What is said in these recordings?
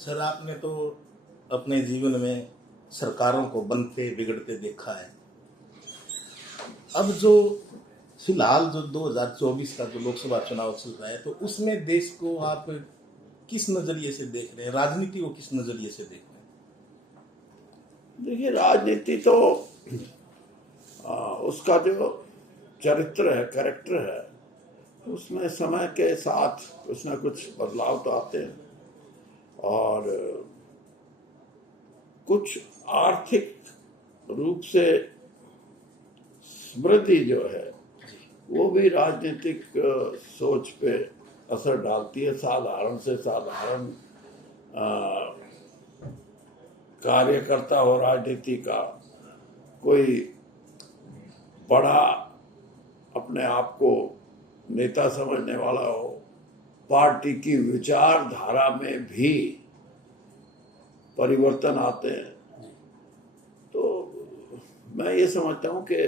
Sir, आपने तो अपने जीवन में सरकारों को बनते बिगड़ते देखा है। अब जो फिलहाल जो 2024 का जो लोकसभा चुनाव चल रहा है, तो उसमें देश को आप किस नजरिए से देख रहे हैं? राजनीति को किस नजरिए से देख रहे हैं? देखिए, राजनीति तो उसका जो चरित्र है, कैरेक्टर है, उसमें समय के साथ कुछ ना कुछ बदलाव तो आते हैं। और कुछ आर्थिक रूप से समृद्धि जो है वो भी राजनीतिक सोच पे असर डालती है। साधारण से साधारण कार्यकर्ता हो राजनीति का, कोई बड़ा अपने आप को नेता समझने वाला हो, पार्टी की विचारधारा में भी परिवर्तन आते हैं। तो मैं ये समझता हूँ कि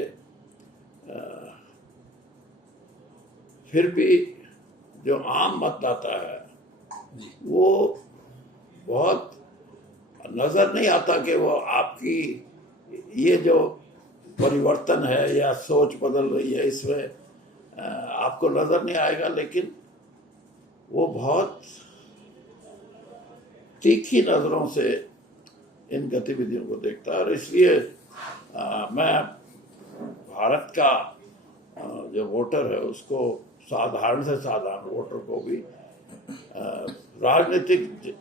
फिर भी जो आम मतदाता है वो बहुत नजर नहीं आता कि वो आपकी ये जो परिवर्तन है या सोच बदल रही है, इसमें आपको नजर नहीं आएगा, लेकिन वो बहुत तीखी नजरों से इन गतिविधियों को देखता है। और इसलिए मैं भारत का जो वोटर है उसको, साधारण से साधारण वोटर को भी राजनीतिक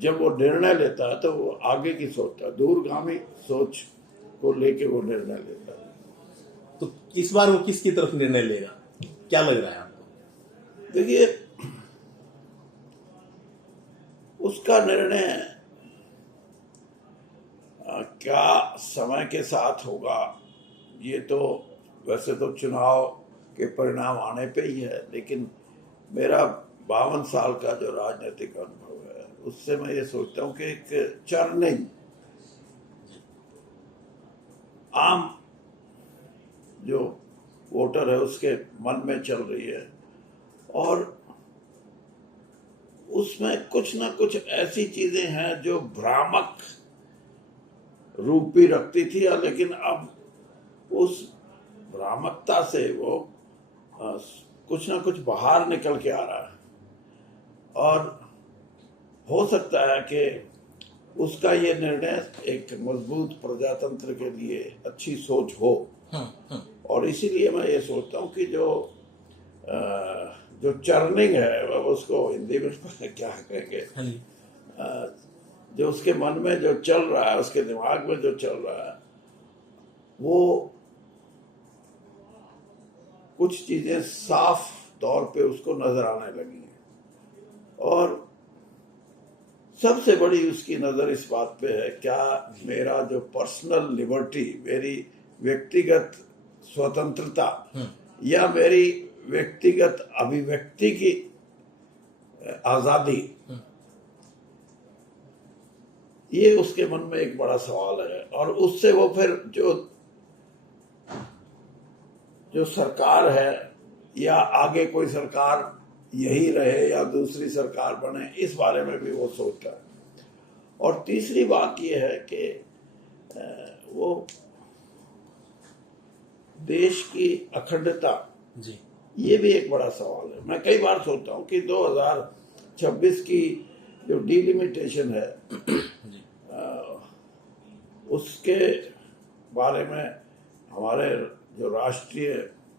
जब वो निर्णय लेता है तो वो आगे की सोचता है, दूरगामी सोच को लेके वो निर्णय लेता है। तो इस बार वो किसकी तरफ निर्णय लेगा, क्या लग रहा है आपको? देखिए, उसका निर्णय क्या समय के साथ होगा, ये तो वैसे तो चुनाव के परिणाम आने पे ही है, लेकिन मेरा 52 साल का जो राजनीतिक अनुभव है उससे मैं ये सोचता हूँ कि एक चर्निंग आम जो वोटर है उसके मन में चल रही है, और उसमें कुछ ना कुछ ऐसी चीजें हैं जो भ्रामक रूप भी रखती थी, लेकिन अब उस भ्रामकता से वो कुछ ना कुछ बाहर निकल के आ रहा है। और हो सकता है कि उसका ये निर्णय एक मजबूत प्रजातंत्र के लिए अच्छी सोच हो। और इसीलिए मैं ये सोचता हूँ कि जो चर्निंग है, उसको हिंदी में क्या कहेंगे, जो उसके मन में जो चल रहा है, उसके दिमाग में जो चल रहा है, वो कुछ चीजें साफ तौर पे उसको नजर आने लगी हैं। और सबसे बड़ी उसकी नजर इस बात पे है, क्या मेरा जो पर्सनल लिबर्टी, मेरी व्यक्तिगत स्वतंत्रता या मेरी व्यक्तिगत अभिव्यक्ति की आजादी, ये उसके मन में एक बड़ा सवाल है। और उससे वो फिर जो सरकार है, या आगे कोई सरकार यही रहे या दूसरी सरकार बने, इस बारे में भी वो सोचता है। और तीसरी बात ये है कि वो देश की अखंडता जी, ये भी एक बड़ा सवाल है। मैं कई बार सोचता हूँ कि 2026 की जो डिलिमिटेशन है उसके बारे में हमारे जो राष्ट्रीय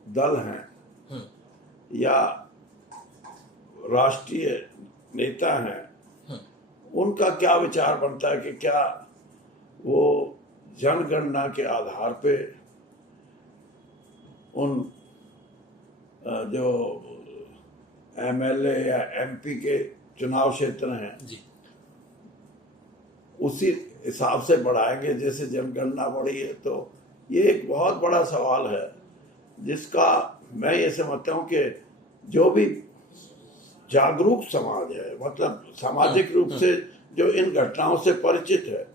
दल हैं या राष्ट्रीय नेता हैं, उनका क्या विचार बनता है कि क्या वो जनगणना के आधार पे उन जो एमएलए या एमपी के चुनाव क्षेत्र हैं जी, उसी हिसाब से बढ़ाएंगे जैसे जनगणना बढ़ी है। तो ये एक बहुत बड़ा सवाल है, जिसका मैं ये समझता हूँ कि जो भी जागरूक समाज है, मतलब सामाजिक रूप से जो इन घटनाओं से परिचित है,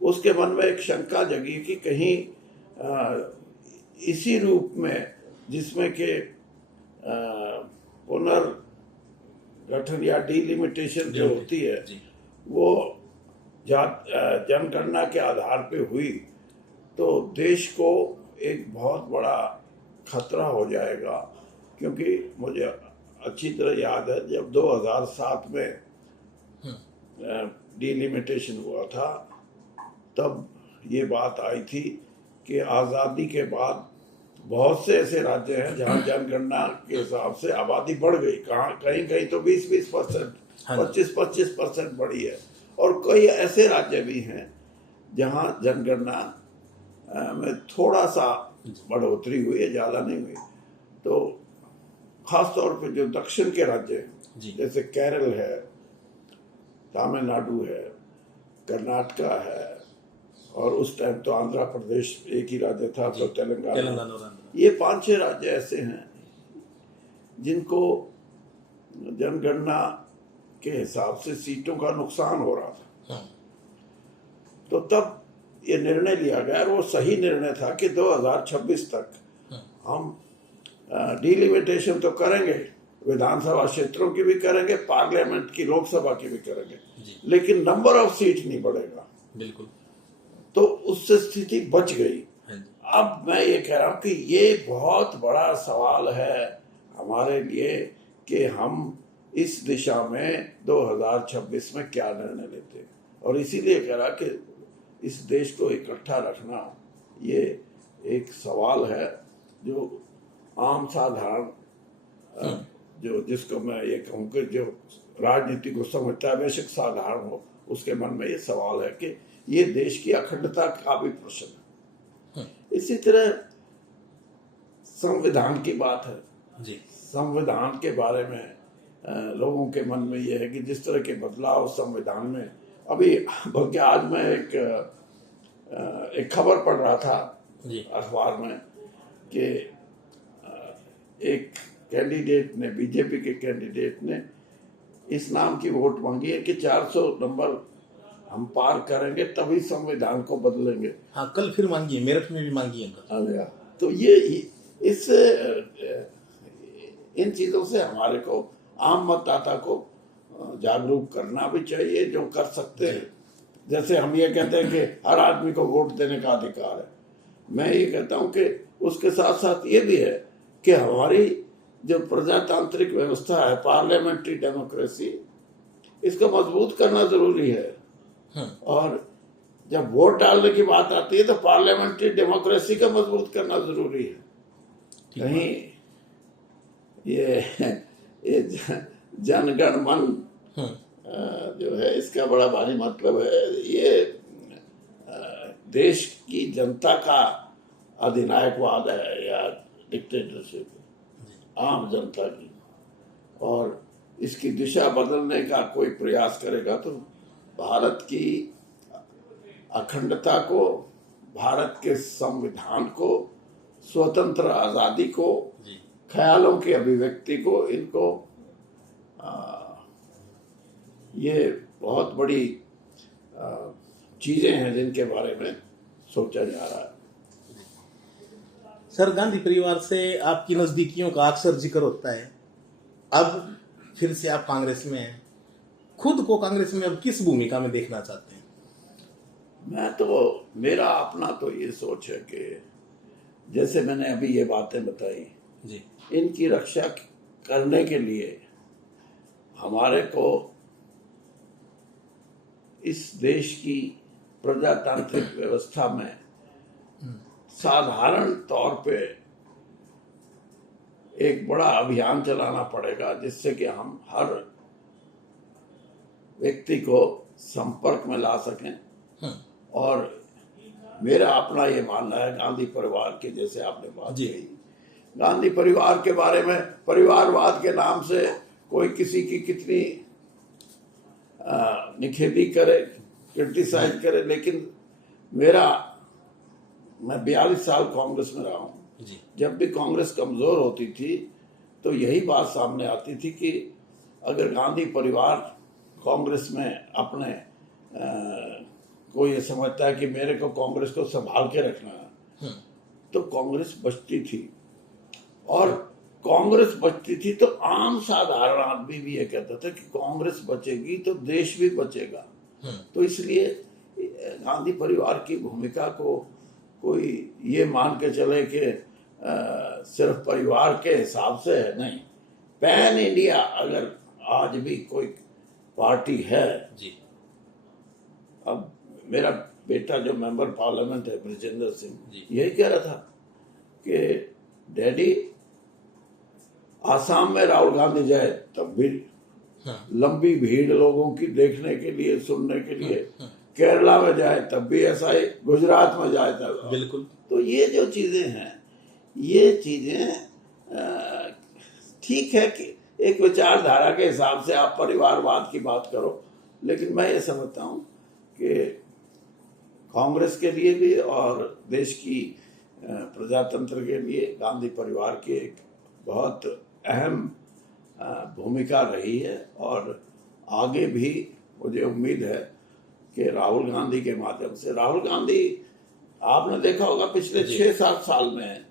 उसके मन में एक शंका जगी कि कहीं इसी रूप में जिसमें कि पुनर्गठन या डिलिमिटेशन जो होती है वो जनगणना के आधार पे हुई तो देश को एक बहुत बड़ा खतरा हो जाएगा। क्योंकि मुझे अच्छी तरह याद है जब 2007 में डिलिमिटेशन हुआ था, तब ये बात आई थी कि आज़ादी के बाद बहुत से ऐसे राज्य हैं जहां जनगणना के हिसाब से आबादी बढ़ गई, कहीं कहीं तो 20% 25% बढ़ी है, और कई ऐसे राज्य भी हैं जहां जनगणना में थोड़ा सा बढ़ोतरी हुई है, ज़्यादा नहीं हुई। तो खास तौर पे जो दक्षिण के राज्य हैं, जैसे केरल है, तमिलनाडु है, कर्नाटका है, और उस टाइम तो आंध्र प्रदेश एक ही राज्य था, तो तेलंगाना, ये 5-6 राज्य ऐसे हैं जिनको जनगणना के हिसाब से सीटों का नुकसान हो रहा था। तो तब ये निर्णय लिया गया, और वो सही निर्णय था कि 2026 तक हम डिलिमिटेशन तो करेंगे, विधानसभा क्षेत्रों की भी करेंगे, पार्लियामेंट की, लोकसभा की भी करेंगे, लेकिन नंबर ऑफ सीट नहीं बढ़ेगा। बिल्कुल। तो उससे स्थिति बच गई। अब मैं ये कह रहा हूं कि ये बहुत बड़ा सवाल है हमारे लिए कि हम इस दिशा में 2026 में क्या निर्णय लेते हैं, और इसीलिए कह रहा कि इस देश को इकट्ठा रखना ये एक सवाल है जो आम साधारण, जो जिसको मैं ये कहूँ कि जो राजनीति को समझता है, बेशक साधारण हो, उसके मन में ये सवाल है कि ये देश की अखंडता का भी प्रश्न है। इसी तरह संविधान की बात है जी। संविधान के बारे में लोगों के मन में ये है कि जिस तरह के बदलाव संविधान में अभी, बल्कि आज मैं एक खबर पढ़ रहा था अखबार में कि एक कैंडिडेट ने, बीजेपी के कैंडिडेट ने इस नाम की वोट मांगी है कि 400 नंबर हम पार करेंगे तभी संविधान को बदलेंगे। हाँ, कल फिर मांगी है, मेरठ में भी मांगी है। तो ये इस इन चीजों से हमारे को, आम मतदाता को जागरूक करना भी चाहिए, जो कर सकते हैं। जैसे हम ये कहते हैं कि हर आदमी को वोट देने का अधिकार है, मैं ये कहता हूं कि उसके साथ साथ ये भी है कि हमारी जो प्रजातांत्रिक व्यवस्था है, पार्लियामेंट्री डेमोक्रेसी, इसको मजबूत करना जरूरी है। और जब वोट डालने की बात आती है तो पार्लियामेंट्री डेमोक्रेसी को मजबूत करना जरूरी है। कहीं ये जनगण मन जो है, इसका बड़ा भारी मतलब है, ये देश की जनता का अधिनायकवाद है या डिक्टेटरशिप, आम जनता की, और इसकी दिशा बदलने का कोई प्रयास करेगा तो भारत की अखंडता को, भारत के संविधान को, स्वतंत्र आजादी को, ख्यालों की अभिव्यक्ति को, इनको ये बहुत बड़ी चीजें हैं जिनके बारे में सोचा जा रहा है। सर, गांधी परिवार से आपकी नजदीकियों का अक्सर जिक्र होता है। अब फिर से आप कांग्रेस में हैं, खुद को कांग्रेस में अब किस भूमिका में देखना चाहते हैं? मैं तो, मेरा अपना तो ये सोच है कि जैसे मैंने अभी ये बातें बताई जी, इनकी रक्षा करने के लिए हमारे को इस देश की प्रजातांत्रिक व्यवस्था में साधारण तौर पे एक बड़ा अभियान चलाना पड़ेगा, जिससे कि हम हर व्यक्ति को संपर्क में ला सकें। और मेरा अपना ये मानना है, गांधी परिवार के, जैसे आपने बात कही, गांधी परिवार के बारे में परिवारवाद के नाम से कोई किसी की कितनी निखेधी करे, क्रिटिसाइज करे, लेकिन मैं 42 साल कांग्रेस में रहा हूं। जब भी कांग्रेस कमजोर होती थी तो यही बात सामने आती थी कि अगर गांधी परिवार कांग्रेस में अपने को ये समझता है कि मेरे को कांग्रेस को संभाल के रखना है, तो कांग्रेस बचती थी। और कांग्रेस बचती थी तो आम साधारण आदमी भी ये कहता था कि कांग्रेस बचेगी तो देश भी बचेगा। तो इसलिए गांधी परिवार की भूमिका को कोई ये मान के चले कि सिर्फ परिवार के हिसाब से है, नहीं, पैन इंडिया अगर आज भी कोई पार्टी है। जी। अब मेरा बेटा जो मेंबर पार्लियामेंट है ब्रजेंद्र सिंह, जी। यही कह रहा था कि डैडी आसाम में राहुल गांधी जाए तब भी लंबी भीड़ लोगों की देखने के लिए, सुनने के लिए, केरला में जाए तब भी ऐसा ही, गुजरात में जाए तब। बिल्कुल। तो ये जो चीजें हैं, ये चीजें ठीक है कि एक विचारधारा के हिसाब से आप परिवारवाद की बात करो, लेकिन मैं ये समझता हूं कि कांग्रेस के लिए भी और देश की प्रजातंत्र के लिए गांधी परिवार की एक बहुत अहम भूमिका रही है, और आगे भी मुझे उम्मीद है कि राहुल गांधी के माध्यम से, राहुल गांधी आपने देखा होगा पिछले 6-7 साल में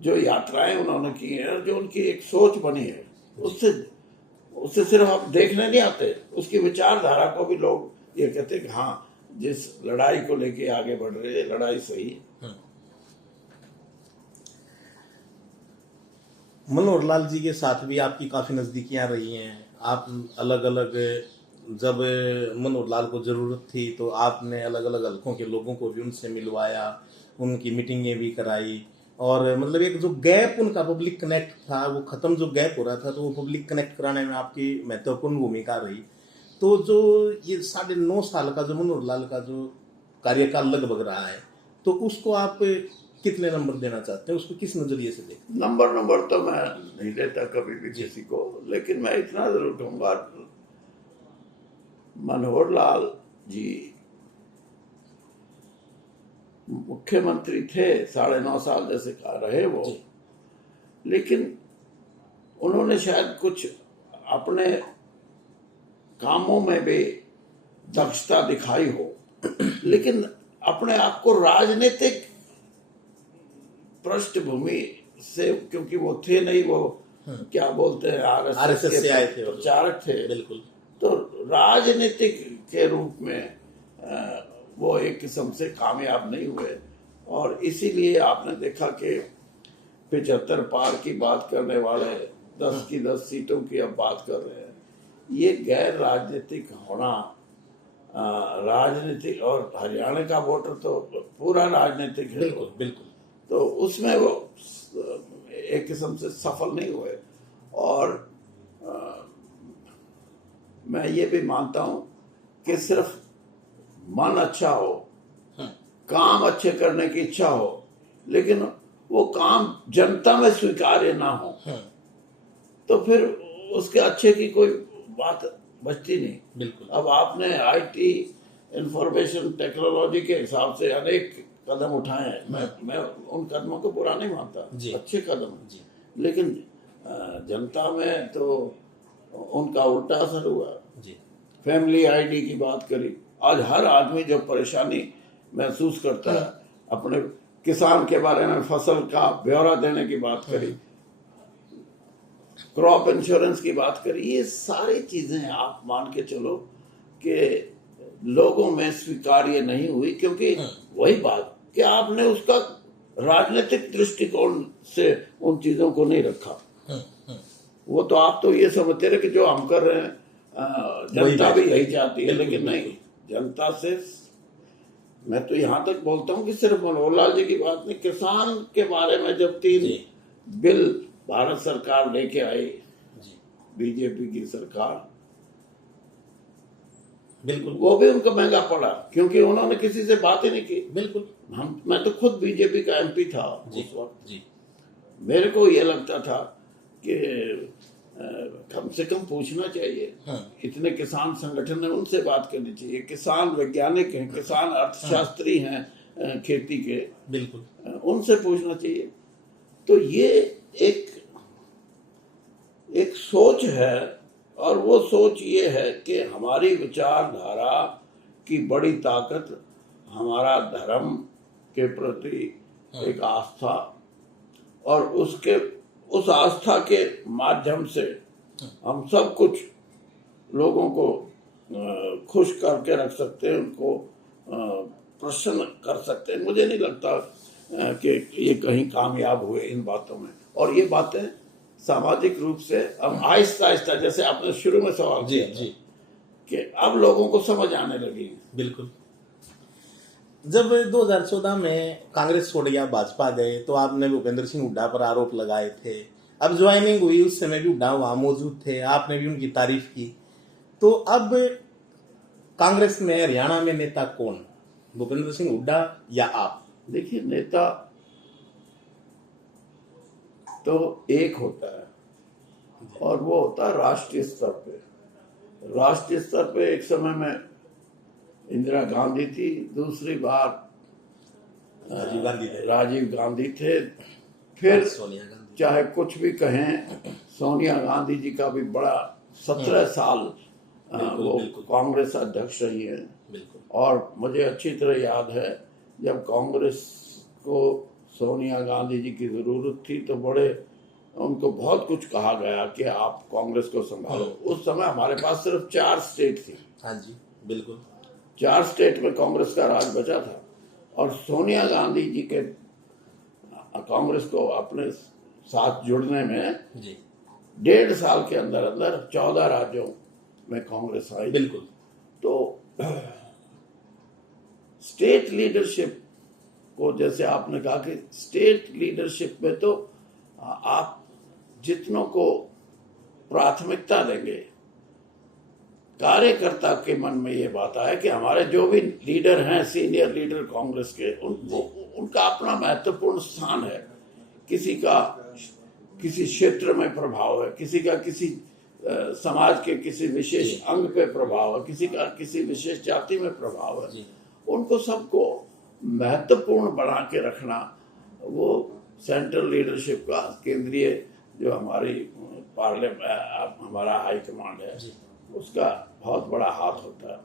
जो यात्राएं उन्होंने की हैं, जो उनकी एक सोच बनी है, उससे सिर्फ आप देखने नहीं आते, उसकी विचारधारा को भी लोग ये कहते हैं कि हाँ, जिस लड़ाई को लेके आगे बढ़ रहे हैं, लड़ाई सही है। मनोहर लाल जी के साथ भी आपकी काफी नजदीकियां रही हैं। आप अलग अलग, जब मनोहर लाल को जरूरत थी तो आपने अलग अलग हलकों के लोगों को भी उनसे मिलवाया, उनकी मीटिंगें भी कराई, और मतलब एक जो गैप उनका पब्लिक कनेक्ट था वो खत्म, जो गैप हो रहा था, तो वो पब्लिक कनेक्ट कराने में आपकी महत्वपूर्ण भूमिका रही। तो जो ये 9.5 साल का जो मनोहर लाल का जो कार्यकाल लगभग रहा है, तो उसको आप कितने नंबर देना चाहते हैं, उसको किस नजरिए से देखते हैं? नंबर तो मैं नहीं देता कभी भी किसी को, लेकिन मैं इतना जरूर कहूंगा, मनोहर लाल जी मुख्यमंत्री थे 9.5 साल जैसे कहा रहे वो, लेकिन उन्होंने शायद कुछ अपने कामों में भी दक्षता दिखाई हो, लेकिन अपने आप को राजनीतिक पृष्ठभूमि से, क्योंकि वो थे नहीं, वो क्या बोलते हैं, आरएसएस से आए थे, प्रचारक थे, बिल्कुल। तो राजनीतिक के रूप में वो एक किस्म से कामयाब नहीं हुए, और इसीलिए आपने देखा कि 75 पार की बात करने वाले 10 की 10 सीटों की अब बात कर रहे हैं। ये गैर राजनीतिक होना, राजनीतिक, और हरियाणा का वोटर तो पूरा राजनीतिक है, बिल्कुल बिल्कुल, तो उसमें वो एक किस्म से सफल नहीं हुए। और मैं ये भी मानता हूं कि सिर्फ मन अच्छा हो, काम अच्छे करने की इच्छा हो, लेकिन वो काम जनता में स्वीकार्य ना हो, तो फिर उसके अच्छे की कोई बात बचती नहीं। बिल्कुल। अब आपने आईटी, इंफॉर्मेशन टेक्नोलॉजी के हिसाब से अनेक कदम उठाए हैं, मैं उन कदमों को बुरा नहीं मानता, अच्छे कदम जी, लेकिन जनता में तो उनका उल्टा असर हुआ जी। फैमिली आईडी की बात करी, आज हर आदमी जो परेशानी महसूस करता है, अपने किसान के बारे में फसल का ब्यौरा देने की बात करी, क्रॉप इंश्योरेंस की बात करी, ये सारी चीजें आप मान के चलो कि लोगों में स्वीकार्य नहीं हुई, क्योंकि वही बात कि आपने उसका राजनीतिक दृष्टिकोण से उन चीजों को नहीं रखा। वो तो आप तो ये समझते रहे कि जो हम कर रहे हैं जनता भी यही चाहती है, लेकिन नहीं, जनता से मैं तो यहां तक बोलता हूं कि सिर्फ मनोहर लाल जी की बात नहीं, किसान के बारे में जब 3 बिल भारत सरकार लेके आई, बीजेपी की सरकार, बिल्कुल वो भी उनको महंगा पड़ा, क्योंकि उन्होंने किसी से बात ही नहीं की। बिल्कुल, मैं तो खुद बीजेपी का एमपी था उस वक्त जी। मेरे को ये लगता था कि कम से कम पूछना चाहिए, इतने किसान संगठन है, उनसे बात करनी चाहिए, किसान वैज्ञानिक हैं, किसान अर्थशास्त्री हैं खेती के, बिल्कुल उनसे पूछना चाहिए। तो ये एक सोच है, और वो सोच ये है कि हमारी विचारधारा की बड़ी ताकत हमारा धर्म के प्रति एक आस्था, और उस आस्था के माध्यम से हम सब कुछ लोगों को खुश करके रख सकते हैं, उनको प्रसन्न कर सकते हैं। मुझे नहीं लगता कि ये कहीं कामयाब हुए इन बातों में। और ये बातें सामाजिक रूप से अब आहिस्ता आहिस्ता, जैसे आपने शुरू में सवाल जी किया था, जी कि अब लोगों को समझ आने लगी। बिल्कुल। जब 2014 में कांग्रेस छोड़ गया, भाजपा गए, तो आपने भूपेंद्र सिंह हुड्डा पर आरोप लगाए थे। अब ज्वाइनिंग हुई, उस समय भी हुड्डा वहां मौजूद थे, आपने भी उनकी तारीफ की। तो अब कांग्रेस में हरियाणा में नेता कौन, भूपेंद्र सिंह हुड्डा या आप? देखिए, नेता तो एक होता है, और वो होता है राष्ट्रीय स्तर पे। राष्ट्रीय स्तर पे एक समय में इंदिरा गांधी थी, दूसरी बार राजीव गांधी थे, फिर सोनिया गांधी। चाहे कुछ भी कहें, सोनिया गांधी जी का भी बड़ा 17 साल वो कांग्रेस अध्यक्ष रही है। और मुझे अच्छी तरह याद है, जब कांग्रेस को सोनिया गांधी जी की जरूरत थी तो बड़े उनको बहुत कुछ कहा गया कि आप कांग्रेस को संभालो। उस समय हमारे पास सिर्फ 4 स्टेट थी। हाँ जी, बिल्कुल। 4 स्टेट में कांग्रेस का राज बचा था, और सोनिया गांधी जी के कांग्रेस को अपने साथ जुड़ने में जी 1.5 साल के अंदर अंदर 14 राज्यों में कांग्रेस आई। बिल्कुल। तो स्टेट लीडरशिप को, जैसे आपने कहा कि स्टेट लीडरशिप में तो आप जितनों को प्राथमिकता देंगे, कार्यकर्ता के मन में ये बात आया कि हमारे जो भी लीडर हैं, सीनियर लीडर कांग्रेस के, उनका अपना महत्वपूर्ण स्थान है। किसी का किसी क्षेत्र में प्रभाव है, किसी का किसी समाज के किसी विशेष अंग पे प्रभाव है, किसी का किसी विशेष जाति में प्रभाव है। उनको सबको महत्वपूर्ण बना के रखना, वो सेंट्रल लीडरशिप का, केंद्रीय जो हमारी पार्लियामेंट, हमारा हाई कमांड है, उसका बहुत बड़ा हाथ होता है।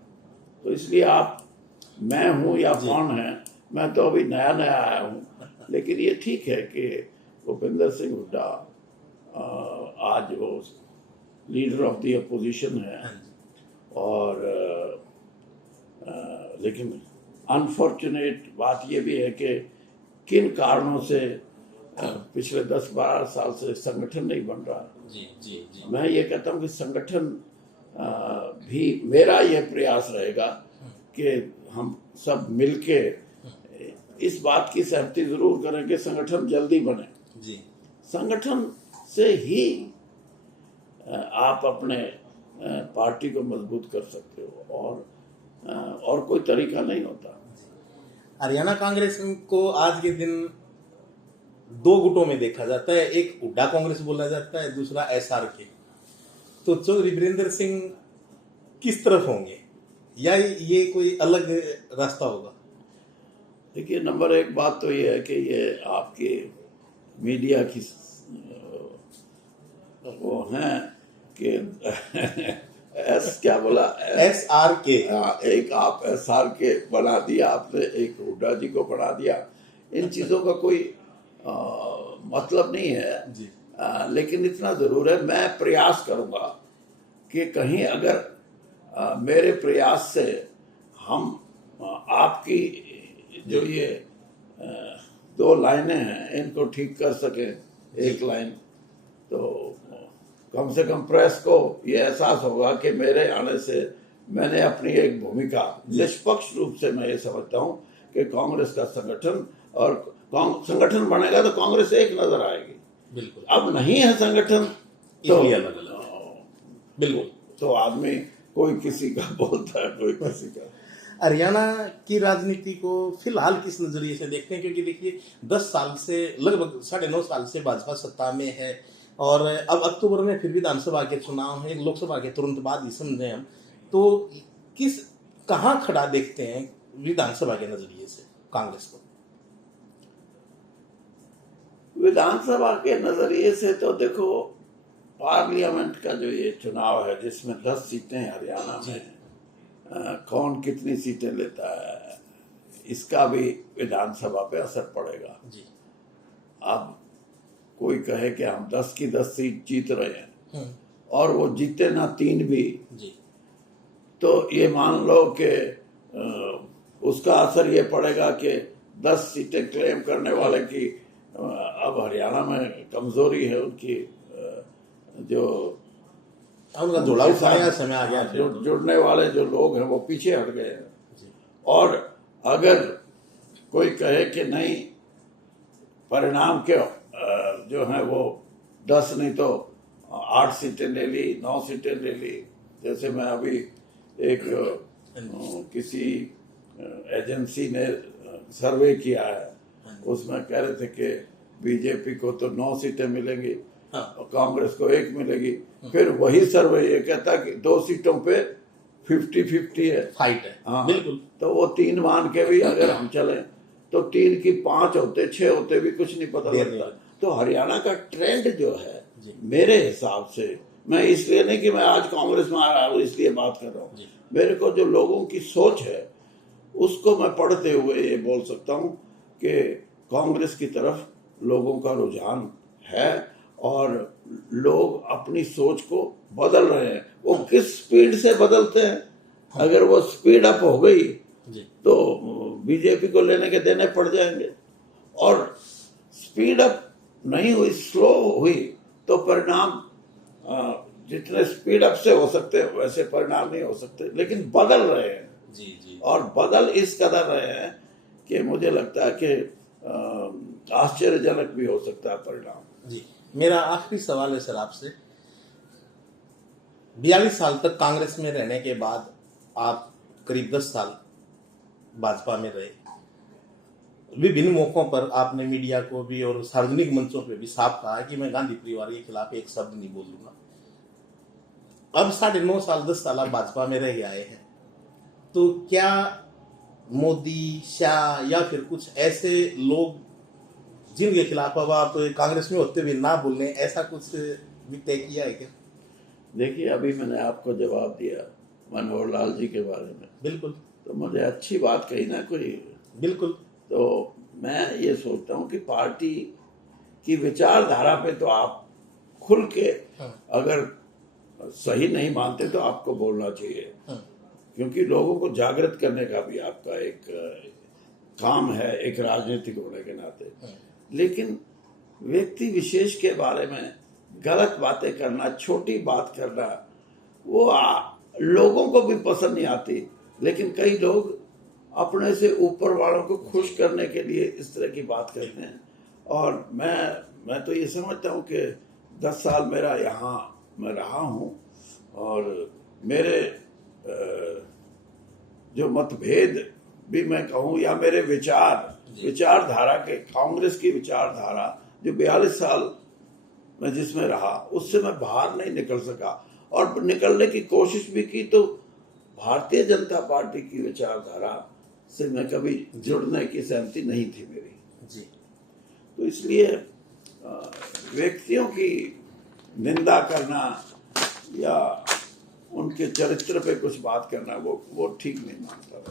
तो इसलिए आप, मैं हूं या कौन है, मैं तो अभी नया नया आया हूं, लेकिन ये ठीक है कि भूपेंद्र सिंह हुड्डा आज वो लीडर ऑफ द अपोजिशन है। और लेकिन अनफॉर्चुनेट बात ये भी है कि किन कारणों से पिछले 10-12 साल से संगठन नहीं बन रहा। जी। मैं ये कहता हूँ कि संगठन भी, मेरा यह प्रयास रहेगा कि हम सब मिलके इस बात की सहमति जरूर करें कि संगठन जल्दी बने। जी। संगठन से ही आप अपने पार्टी को मजबूत कर सकते हो, और कोई तरीका नहीं होता। हरियाणा कांग्रेस को आज के दिन 2 गुटों में देखा जाता है, एक हुड्डा कांग्रेस बोला जाता है, दूसरा SRK। तो चौधरी वीरेंद्र सिंह किस तरफ होंगे, या ये कोई अलग रास्ता होगा? देखिए, नंबर 1 बात तो ये है कि ये आपके मीडिया की वो है कि क्या बोला, SRK। एक आप SRK बना दिया आपने, एक हुड्डा जी को बना दिया। इन चीजों का कोई मतलब नहीं है जी। लेकिन इतना जरूर है, मैं प्रयास करूंगा कि कहीं अगर मेरे प्रयास से हम आपकी जो ये 2 लाइनें हैं, इनको ठीक कर सके, एक लाइन, तो कम से कम प्रेस को ये एहसास होगा कि मेरे आने से मैंने अपनी एक भूमिका, निष्पक्ष रूप से मैं ये समझता हूँ कि कांग्रेस का संगठन, और संगठन बनेगा तो कांग्रेस एक नजर आएगी। बिल्कुल। अब नहीं है संगठन तो अलग अलग। बिल्कुल। तो आदमी कोई किसी का बोलता है, कोई किसी का। हरियाणा की राजनीति को फिलहाल किस नजरिए से देखते हैं? क्योंकि देखिए 10 साल से, लगभग 9.5 साल से भाजपा सत्ता में है, और अब अक्टूबर में फिर विधानसभा के चुनाव है, लोकसभा के तुरंत बाद ही समझे हम। तो कहाँ खड़ा देखते हैं विधानसभा के नजरिए से कांग्रेस को? विधानसभा के नजरिए से तो देखो, पार्लियामेंट का जो ये चुनाव है, जिसमें 10 सीटें हरियाणा में, कौन कितनी सीटें लेता है, इसका भी विधानसभा पे असर पड़ेगा। जी। अब कोई कहे कि हम 10 की 10 सीट जीत रहे हैं, और वो जीते ना 3 भी, जी, तो ये मान लो कि उसका असर ये पड़ेगा कि 10 सीटें क्लेम करने वाले की अब हरियाणा में कमजोरी है उनकी, जो उनका जुड़ा उठाने समय आ गया, जुड़ने वाले जो लोग हैं वो पीछे हट गए हैं। और अगर कोई कहे कि नहीं, परिणाम के जो है वो 10 नहीं तो 8 सीटें ले ली, 9 सीटें ले ली। जैसे मैं अभी एक किसी एजेंसी ने सर्वे किया है, उसमें कह रहे थे कि बीजेपी को तो 9 सीटें मिलेंगी और कांग्रेस को 1 मिलेगी। फिर वही सर्वे ये कहता कि 2 सीटों पे 50-50 है, फाइट है। हाँ बिल्कुल। तो वो 3 मान के भी अगर हम चले तो 3 की 5 होते, 6 होते भी कुछ नहीं पता लगता। तो हरियाणा का ट्रेंड जो है मेरे हिसाब से, मैं इसलिए नहीं कि मैं आज कांग्रेस में आ रहा हूँ इसलिए बात कर रहा हूँ, मेरे को जो लोगों की सोच है उसको मैं पढ़ते हुए ये बोल सकता हूँ कि कांग्रेस की तरफ लोगों का रुझान है और लोग अपनी सोच को बदल रहे हैं। वो किस स्पीड से बदलते हैं, अगर वो स्पीड अप हो गई तो बीजेपी को लेने के देने पड़ जाएंगे, और स्पीड अप नहीं हुई, स्लो हुई, तो परिणाम जितने स्पीड अप से हो सकते हैं वैसे परिणाम नहीं हो सकते, लेकिन बदल रहे हैं। जी। और बदल इस कदर रहे हैं कि मुझे लगता है कि आश्चर्यजनक भी हो सकता है परिणाम। जी, मेरा आखिरी सवाल है सर आपसे। 42 साल तक कांग्रेस में रहने के बाद आप करीब 10 साल भाजपा में रहे। विभिन्न मौकों पर आपने मीडिया को भी और सार्वजनिक मंचों पे भी साफ कहा कि मैं गांधी परिवार के खिलाफ एक शब्द नहीं बोलूंगा। अब 9.5 साल 10 साल आप भाजपा में रह आए हैं, तो क्या मोदी, शाह या फिर कुछ ऐसे लोग जिनके खिलाफ अब आप कांग्रेस में होते हुए ना बोलने, ऐसा कुछ भी तय किया है क्या? देखिए, अभी मैंने आपको जवाब दिया मनोहर लाल जी के बारे में। बिल्कुल। तो मुझे अच्छी बात कही ना कोई। बिल्कुल। तो मैं ये सोचता हूँ कि पार्टी की विचारधारा पे तो आप खुल के, अगर सही नहीं मानते तो आपको बोलना चाहिए, क्योंकि लोगों को जागृत करने का भी आपका एक काम है, एक राजनीतिक होने के नाते। लेकिन व्यक्ति विशेष के बारे में गलत बातें करना, छोटी बात करना, वो लोगों को भी पसंद नहीं आती। लेकिन कई लोग अपने से ऊपर वालों को खुश करने के लिए इस तरह की बात करते हैं। और मैं तो ये समझता हूँ कि 10 साल मेरा यहाँ मैं रहा हूँ, और मेरे जो मतभेद भी मैं कहूँ, या मेरे विचारधारा के, कांग्रेस की विचारधारा जो 42 साल मैं जिसमें रहा, उससे मैं बाहर नहीं निकल सका। और निकलने की कोशिश भी की तो भारतीय जनता पार्टी की विचारधारा से मैं कभी जुड़ने की सहमति नहीं थी मेरी। जी। तो इसलिए व्यक्तियों की निंदा करना या उनके चरित्र पे कुछ बात करना वो ठीक नहीं मानता।